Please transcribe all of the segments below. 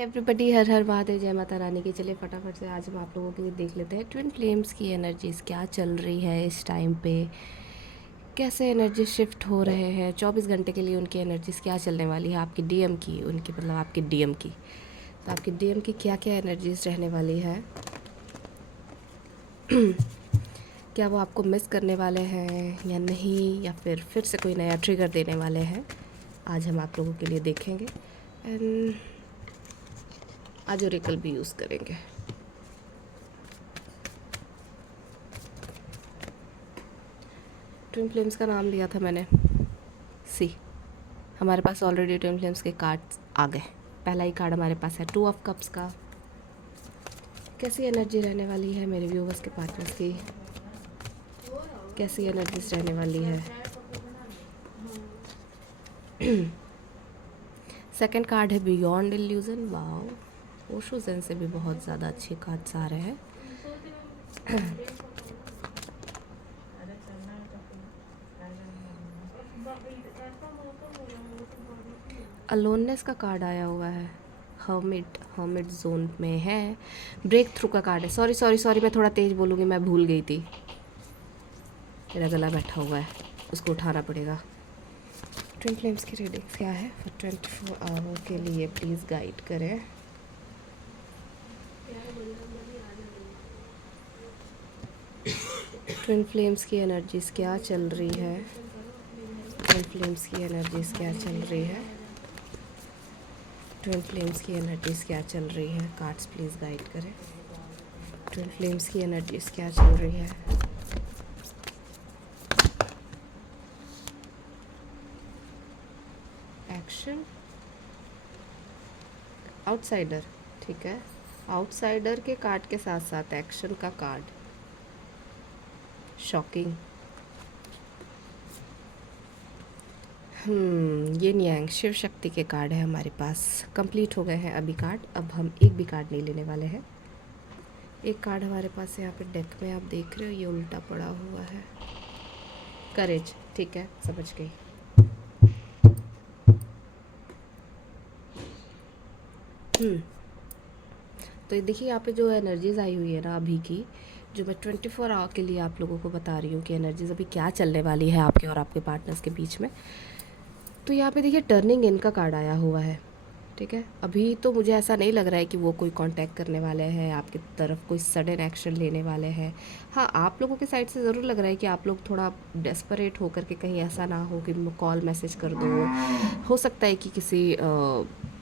Everybody, हर हर महादेव, जय माता रानी की। चलिए फटाफट से आज हम आप लोगों के लिए देख लेते हैं ट्विन फ्लेम्स की एनर्जीज़ क्या चल रही है इस टाइम पे, कैसे एनर्जी शिफ्ट हो रहे हैं 24 घंटे के लिए। उनकी एनर्जीज़ क्या चलने वाली है आपकी डीएम की, उनकी मतलब आपकी डीएम की। तो आपकी डीएम की क्या क्या एनर्जीज़ रहने वाली है, क्या वो आपको मिस करने वाले हैं या नहीं, या फिर से कोई नया ट्रिगर देने वाले हैं, आज हम आप लोगों के लिए देखेंगे। एंड आज ओरेकल भी यूज़ करेंगे। ट्विन फ्लेम्स का नाम लिया था मैंने सी। हमारे पास ऑलरेडी ट्विन फ्लेम्स के कार्ड्स आ गए। पहला ही कार्ड हमारे पास है 2 ऑफ कप्स का। कैसी एनर्जी रहने वाली है मेरे व्यूवर्स के पार्टनर्स की, कैसी एनर्जीज रहने वाली है। सेकंड कार्ड है beyond illusion. Wow, Osho zen से भी बहुत ज़्यादा अच्छे कार्ड्स आ रहे हैं। अलोननेस का कार्ड आया हुआ है। हर्मिट जोन में है। ब्रेक थ्रू का कार्ड है। सॉरी मैं थोड़ा तेज़ बोलूँगी, मैं भूल गई थी। मेरा गला बैठा हुआ है, उसको उठाना पड़ेगा। ट्विन फ्लेम्स की रीडिंग क्या है फॉर 24 आवर के लिए, प्लीज़ गाइड करें। ट्विन फ्लेम्स की एनर्जीज़ क्या चल रही है, ट्विन फ्लेम्स की एनर्जीज़ क्या चल रही है, ट्विन फ्लेम्स की एनर्जीज़ क्या चल रही है। कार्ड्स प्लीज़ गाइड करें। ट्विन फ्लेम्स की एनर्जीज़ क्या चल रही है। एक्शन, आउटसाइडर, ठीक है। आउटसाइडर के कार्ड के साथ साथ एक्शन का कार्ड, शॉकिंग। ये न्यांग शिव शक्ति के कार्ड है हमारे पास। कंप्लीट हो गए हैं अभी कार्ड, अब हम एक भी कार्ड नहीं लेने वाले हैं। एक कार्ड हमारे पास यहाँ पे डेक में आप देख रहे हो, ये उल्टा पड़ा हुआ है। करेज, ठीक है, समझ गई। तो ये देखिए यहाँ पे जो एनर्जीज़ आई हुई है ना अभी की, जो मैं 24 आवर के लिए आप लोगों को बता रही हूँ कि एनर्जीज़ अभी क्या चलने वाली है आपके और आपके पार्टनर्स के बीच में। तो यहाँ पे देखिए टर्निंग इन का कार्ड आया हुआ है, ठीक है। अभी तो मुझे ऐसा नहीं लग रहा है कि वो कोई कांटेक्ट करने वाले हैं आपकी तरफ, कोई सडन एक्शन लेने वाले हैं। हाँ, आप लोगों के साइड से ज़रूर लग रहा है कि आप लोग थोड़ा डेस्परेट होकर के, कहीं ऐसा ना हो कि कॉल मैसेज कर दो, हो सकता है कि किसी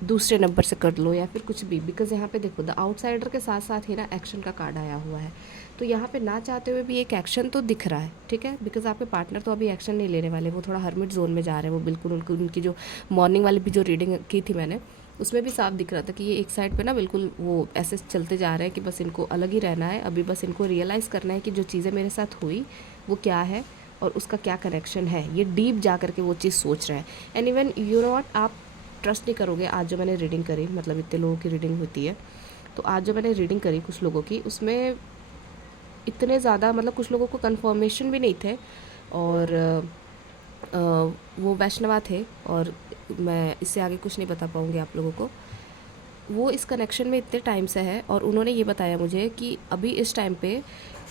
दूसरे नंबर से कर लो या फिर कुछ भी। बिकॉज़ यहाँ पे देखो द आउटसाइडर के साथ साथ ही ना एक्शन का कार्ड आया हुआ है। तो यहाँ पे ना चाहते हुए भी एक एक्शन तो दिख रहा है, ठीक है। बिकॉज आपके पार्टनर तो अभी एक्शन नहीं लेने वाले, वो थोड़ा हर्मिट जोन में जा रहे हैं। वो बिल्कुल उनकी जो मॉर्निंग वाली भी जो रीडिंग की थी मैंने, उसमें भी साफ दिख रहा था कि ये एक साइड पे ना बिल्कुल वो ऐसे चलते जा रहे हैं कि बस इनको अलग ही रहना है। अभी बस इनको रियलाइज़ करना है कि जो चीज़ें मेरे साथ हुई वो क्या है और उसका क्या कनेक्शन है। ये डीप जा करके वो चीज़ सोच रहे हैं। And even you know what, आप ट्रस्ट नहीं करोगे, आज जो मैंने रीडिंग करी, मतलब इतने लोगों की रीडिंग होती है, तो आज जो मैंने रीडिंग करी कुछ लोगों की, उसमें इतने ज़्यादा मतलब कुछ लोगों को कंफर्मेशन भी नहीं थे। और वो वैष्णवा थे, और मैं इससे आगे कुछ नहीं बता पाऊँगी आप लोगों को। वो इस कनेक्शन में इतने टाइम से है, और उन्होंने ये बताया मुझे कि अभी इस टाइम पे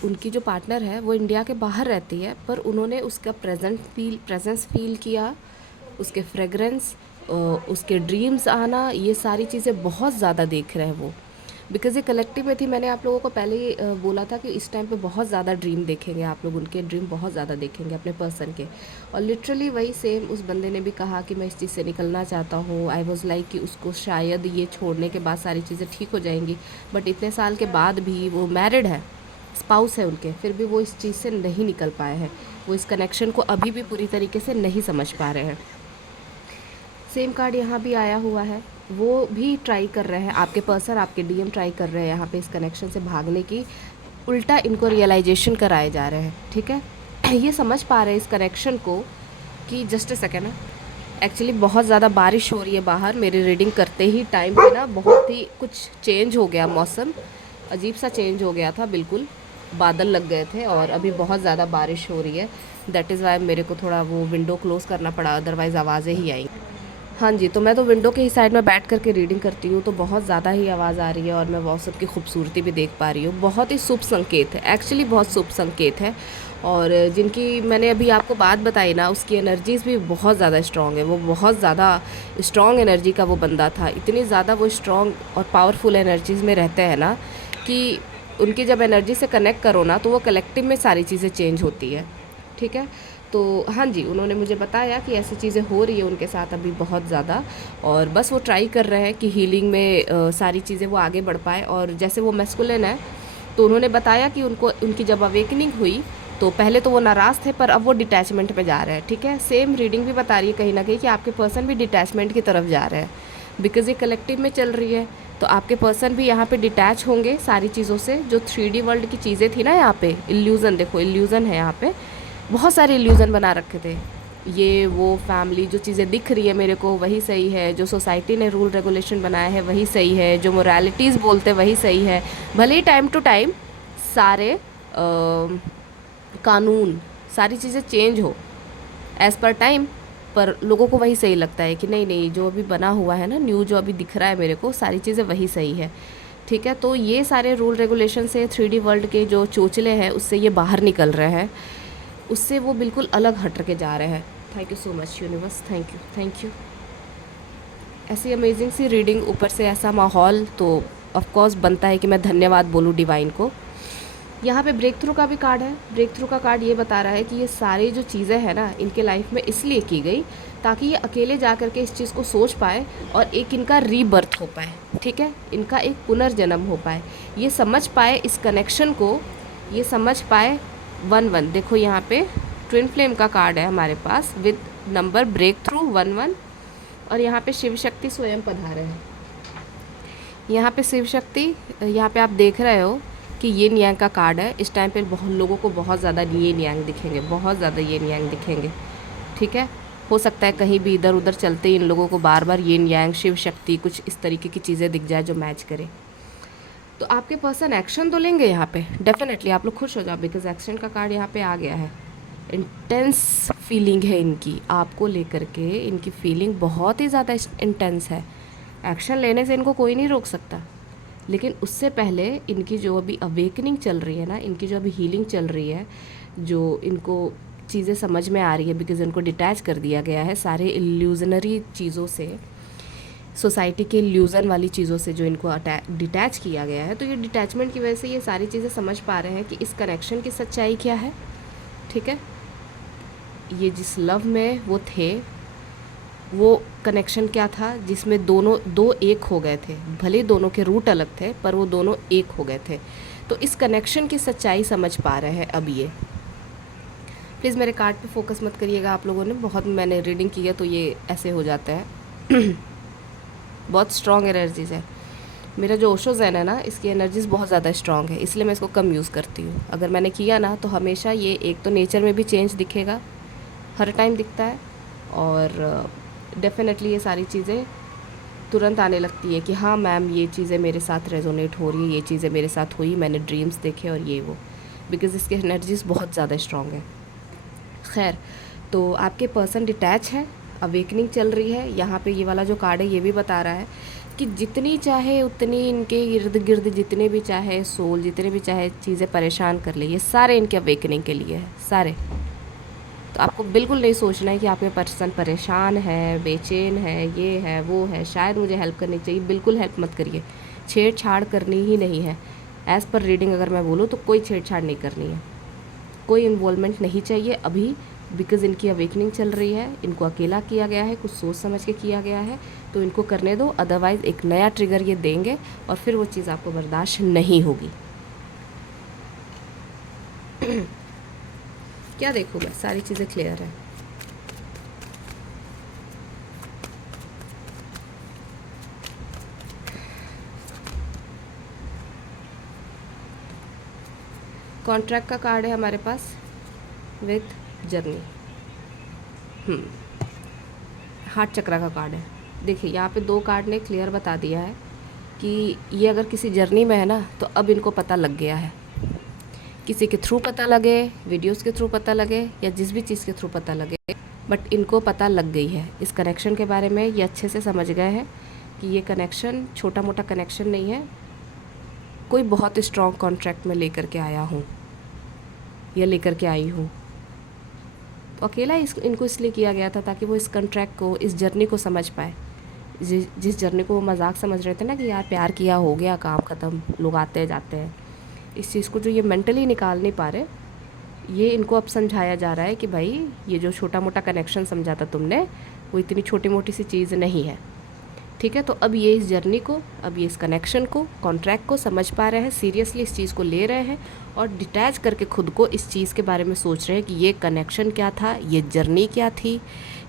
उनकी जो पार्टनर है वो इंडिया के बाहर रहती है, पर उन्होंने उसका प्रेजेंस फील किया, उसके फ्रेगरेंस, उसके ड्रीम्स आना, ये सारी चीज़ें बहुत ज़्यादा देख रहे हैं वो। बिकॉज़ ये कलेक्टिव में थी। मैंने आप लोगों को पहले ही बोला था कि इस टाइम पे बहुत ज़्यादा ड्रीम देखेंगे आप लोग, उनके ड्रीम बहुत ज़्यादा देखेंगे अपने पर्सन के। और लिटरली वही सेम उस बंदे ने भी कहा कि मैं इस चीज़ से निकलना चाहता हूँ। आई वॉज़ लाइक कि उसको शायद ये छोड़ने के बाद सारी चीज़ें ठीक हो जाएंगी, बट इतने साल के बाद भी वो मैरिड है, स्पाउस है उनके, फिर भी वो इस चीज़ से नहीं निकल पाए हैं। वो इस कनेक्शन को अभी भी पूरी तरीके से नहीं समझ पा रहे हैं। सेम कार्ड यहाँ भी आया हुआ है। वो भी ट्राई कर रहे हैं, आपके पर्सन, आपके डीएम ट्राई कर रहे हैं यहाँ पे इस कनेक्शन से भागने की। उल्टा इनको रियलाइजेशन कराए जा रहे हैं, ठीक है। ये समझ पा रहे हैं इस कनेक्शन को कि जस्ट अ सेकेंड ना, एक्चुअली बहुत ज़्यादा बारिश हो रही है बाहर। मेरी रीडिंग करते ही टाइम पे ना बहुत ही कुछ चेंज हो गया, मौसम अजीब सा चेंज हो गया था, बिल्कुल बादल लग गए थे और अभी बहुत ज़्यादा बारिश हो रही है। दैट इज़ वाई मेरे को थोड़ा वो विंडो क्लोज़ करना पड़ा, अदरवाइज़ आवाज़ें ही आई। हाँ जी, तो मैं तो विंडो के ही साइड में बैठ कर के रीडिंग करती हूँ, तो बहुत ज़्यादा ही आवाज़ आ रही है और मैं मौसम की खूबसूरती भी देख पा रही हूँ। बहुत ही शुभ संकेत है, एक्चुअली बहुत शुभ संकेत है। और जिनकी मैंने अभी आपको बात बताई ना, उसकी एनर्जीज़ भी बहुत ज़्यादा स्ट्रॉन्ग है। वो बहुत ज़्यादा स्ट्रॉन्ग एनर्जी का वो बंदा था। इतनी ज़्यादा वो स्ट्रॉन्ग और पावरफुल एनर्जीज़ में रहते हैं ना, कि उनकी जब एनर्जी से कनेक्ट करो ना, तो वो कलेक्टिव में सारी चीज़ें चेंज होती है। ठीक है। तो हाँ जी, उन्होंने मुझे बताया कि ऐसी चीज़ें हो रही है उनके साथ अभी बहुत ज़्यादा, और बस वो ट्राई कर रहे हैं कि हीलिंग में सारी चीज़ें वो आगे बढ़ पाए। और जैसे वो मैस्कुलिन है, तो उन्होंने बताया कि उनको उनकी जब अवेकनिंग हुई, तो पहले तो वो नाराज़ थे, पर अब वो डिटैचमेंट में जा रहे हैं। ठीक है। सेम रीडिंग भी बता रही है कहीं ना कहीं कि आपके पर्सन भी डिटैचमेंट की तरफ जा रहे हैं, बिकॉज़ ये कलेक्टिव में चल रही है। तो आपके पर्सन भी यहाँ पे डिटैच होंगे सारी चीज़ों से। जो 3D वर्ल्ड की चीज़ें थी ना, यहाँ पे इल्यूज़न, देखो इल्यूज़न है यहाँ पे, बहुत सारे इल्यूज़न बना रखे थे। ये वो फैमिली, जो चीज़ें दिख रही है मेरे को वही सही है, जो सोसाइटी ने रूल रेगुलेशन बनाया है वही सही है, जो मोरालिटीज़ बोलते वही सही है। भले ही टाइम टू टाइम सारे कानून, सारी चीज़ें चेंज हो एज़ पर टाइम, पर लोगों को वही सही लगता है कि नहीं नहीं, जो अभी बना हुआ है ना, न्यू जो अभी दिख रहा है मेरे को, सारी चीज़ें वही सही है। ठीक है। तो ये सारे रूल रेगुलेशन से 3D वर्ल्ड के जो चोचले हैं उससे ये बाहर निकल रहे हैं, उससे वो बिल्कुल अलग हट के जा रहे हैं। Thank you so much universe, thank you, thank you. ऐसी अमेजिंग सी रीडिंग, ऊपर से ऐसा माहौल, तो ऑफ कोर्स बनता है कि मैं धन्यवाद बोलूँ डिवाइन को। यहाँ पे ब्रेक थ्रू का भी कार्ड है। ब्रेक थ्रू का कार्ड ये बता रहा है कि ये सारी जो चीज़ें हैं ना, इनके लाइफ में इसलिए की गई ताकि ये अकेले जा कर के इस चीज़ को सोच पाए और एक इनका रीबर्थ हो पाए। ठीक है। इनका एक पुनर्जन्म हो पाए, ये समझ पाए इस कनेक्शन को, ये समझ पाए। 11, देखो यहाँ पे ट्विन फ्लेम का कार्ड है हमारे पास विद नंबर ब्रेक थ्रू 11, और यहाँ पे शिव शक्ति स्वयं पधारे हैं। यहाँ पे शिव शक्ति, यहाँ पे आप देख रहे हो कि येन यांग का कार्ड है। इस टाइम पे बहुत लोगों को बहुत ज़्यादा येन यांग दिखेंगे, बहुत ज़्यादा येन यांग दिखेंगे। ठीक है। हो सकता है कहीं भी इधर उधर चलते इन लोगों को बार बार येन यांग, शिव शक्ति, कुछ इस तरीके की चीज़ें दिख जाए जो मैच करे। तो आपके पर्सन एक्शन तो लेंगे यहाँ पे, डेफिनेटली आप लोग खुश हो जाओ, बिकॉज एक्शन का कार्ड यहाँ पे आ गया है। इंटेंस फीलिंग है इनकी आपको लेकर के, इनकी फीलिंग बहुत ही ज़्यादा इंटेंस है। एक्शन लेने से इनको कोई नहीं रोक सकता, लेकिन उससे पहले इनकी जो अभी अवेकनिंग चल रही है ना, इनकी जो अभी हीलिंग चल रही है, जो इनको चीज़ें समझ में आ रही है, बिकॉज इनको डिटैच कर दिया गया है सारे इल्यूजनरी चीज़ों से, सोसाइटी के इल्यूज़न वाली चीज़ों से जो इनको डिटैच किया गया है। तो ये डिटैचमेंट की वजह से ये सारी चीज़ें समझ पा रहे हैं कि इस कनेक्शन की सच्चाई क्या है। ठीक है। ये जिस लव में वो थे, वो कनेक्शन क्या था जिसमें दोनों दो एक हो गए थे, भले दोनों के रूट अलग थे पर वो दोनों एक हो गए थे। तो इस कनेक्शन की सच्चाई समझ पा रहे हैं अब ये। प्लीज़ मेरे कार्ड पे फोकस मत करिएगा आप लोगों ने, बहुत मैंने रीडिंग की है तो ये ऐसे हो जाता है। बहुत स्ट्रॉन्ग एनर्जीज़ है। मेरा जो ओशो ज़ैन है ना, इसकी एनर्जीज़ बहुत ज़्यादा स्ट्रॉन्ग है, इसलिए मैं इसको कम यूज़ करती हूँ। अगर मैंने किया ना, तो हमेशा ये एक तो नेचर में भी चेंज दिखेगा, हर टाइम दिखता है, और डेफिनेटली ये सारी चीज़ें तुरंत आने लगती है कि हाँ मैम, ये चीज़ें मेरे साथ रेजोनेट हो रही है, ये चीज़ें मेरे साथ हुई, मैंने ड्रीम्स देखे और ये वो, बिकॉज़ इसकी एनर्जीज़ बहुत ज़्यादा स्ट्रॉन्ग है। खैर, तो आपके पर्सन डिटैच है, अवेकनिंग चल रही है। यहाँ पे ये वाला जो कार्ड है ये भी बता रहा है कि जितनी चाहे उतनी इनके इर्द गिर्द जितने भी चाहे सोल, जितने भी चाहे चीज़ें परेशान कर ले, ये सारे इनके अवेकनिंग के लिए है, सारे। तो आपको बिल्कुल नहीं सोचना है कि आपके पर्सन परेशान है, बेचैन है, ये है वो है, शायद मुझे हेल्प करनी चाहिए। बिल्कुल हेल्प मत करिए, छेड़छाड़ करनी ही नहीं है। एज़ पर रीडिंग अगर मैं बोलूँ तो कोई छेड़छाड़ नहीं करनी है, कोई इन्वॉल्वमेंट नहीं चाहिए अभी, बिकॉज़ इनकी अवेकनिंग चल रही है, इनको अकेला किया गया है, कुछ सोच समझ के किया गया है, तो इनको करने दो। अदरवाइज़ एक नया ट्रिगर ये देंगे और फिर वो चीज़ आपको बर्दाश्त नहीं होगी। क्या देखूँ मैं, सारी चीज़ें क्लियर है। कॉन्ट्रैक्ट का कार्ड है हमारे पास विथ जर्नी। हार्ट चक्रा का कार्ड है। देखिए यहाँ पे 2 कार्ड ने क्लियर बता दिया है कि ये अगर किसी जर्नी में है ना, तो अब इनको पता लग गया है, किसी के थ्रू पता लगे, वीडियोस के थ्रू पता लगे, या जिस भी चीज़ के थ्रू पता लगे, बट इनको पता लग गई है इस कनेक्शन के बारे में। ये अच्छे से समझ गए हैं कि ये कनेक्शन छोटा मोटा कनेक्शन नहीं है, कोई बहुत स्ट्रॉन्ग कॉन्ट्रैक्ट में लेकर के आया हूँ या लेकर के आई हूँ। तो अकेला इनको इसलिए किया गया था ताकि वो इस कॉन्ट्रैक्ट को, इस जर्नी को समझ पाए। जिस जर्नी को वो मजाक समझ रहे थे ना कि यार प्यार किया हो गया काम ख़त्म, लोग आते जाते हैं, इस चीज़ को जो ये मेंटली निकाल नहीं पा रहे, ये इनको अब समझाया जा रहा है कि भाई ये जो छोटा मोटा कनेक्शन समझा था तुमने, वो इतनी छोटी मोटी सी चीज़ नहीं है। ठीक है, तो अब ये इस जर्नी को, अब ये इस कनेक्शन को, कॉन्ट्रैक्ट को समझ पा रहे हैं, सीरियसली इस चीज़ को ले रहे हैं और डिटैच करके खुद को इस चीज़ के बारे में सोच रहे हैं कि ये कनेक्शन क्या था, ये जर्नी क्या थी,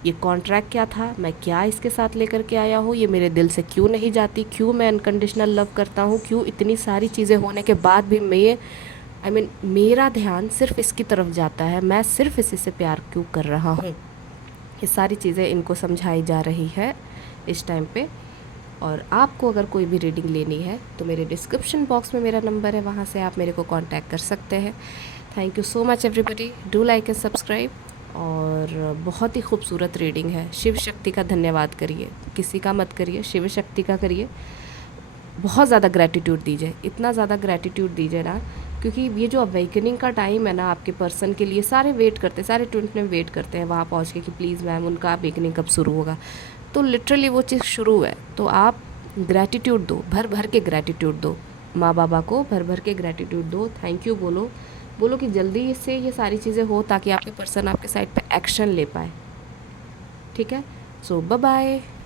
ये कॉन्ट्रैक्ट क्या था, मैं क्या इसके साथ लेकर के आया हूँ, ये मेरे दिल से क्यों नहीं जाती, क्यों मैं अनकंडीशनल लव करता हूँ, क्यों इतनी सारी चीज़ें होने के बाद भी मेरा ध्यान सिर्फ इसकी तरफ जाता है, मैं सिर्फ इसी से प्यार क्यों कर रहा हूँ। ये सारी चीज़ें इनको समझाई जा रही है इस टाइम पे। और आपको अगर कोई भी रीडिंग लेनी है तो मेरे डिस्क्रिप्शन बॉक्स में मेरा नंबर है, वहाँ से आप मेरे को कांटेक्ट कर सकते हैं। Thank you so much everybody, do like and subscribe. और बहुत ही खूबसूरत रीडिंग है, शिव शक्ति का धन्यवाद करिए, किसी का मत करिए, शिव शक्ति का करिए। बहुत ज़्यादा ग्रैटिट्यूड दीजिए, इतना ज़्यादा ग्रैटिट्यूड दीजिए ना, क्योंकि ये जो अवेकनिंग का टाइम है ना आपके पर्सन के लिए, सारे वेट करते हैं, सारे ट्विन फ्लेम वेट करते हैं वहाँ पहुँच के कि प्लीज़ मैम उनका अवेकनिंग कब शुरू होगा। तो लिटरली वो चीज़ शुरू है, तो आप ग्रैटिट्यूड दो, भर भर के ग्रैटिट्यूड दो, माँ बाबा को भर भर के ग्रैटिट्यूड दो, थैंक यू बोलो, बोलो कि जल्दी इससे ये सारी चीज़ें हो ताकि आपके पर्सन आपके साइड पे एक्शन ले पाए। ठीक है, सो बाय बाय।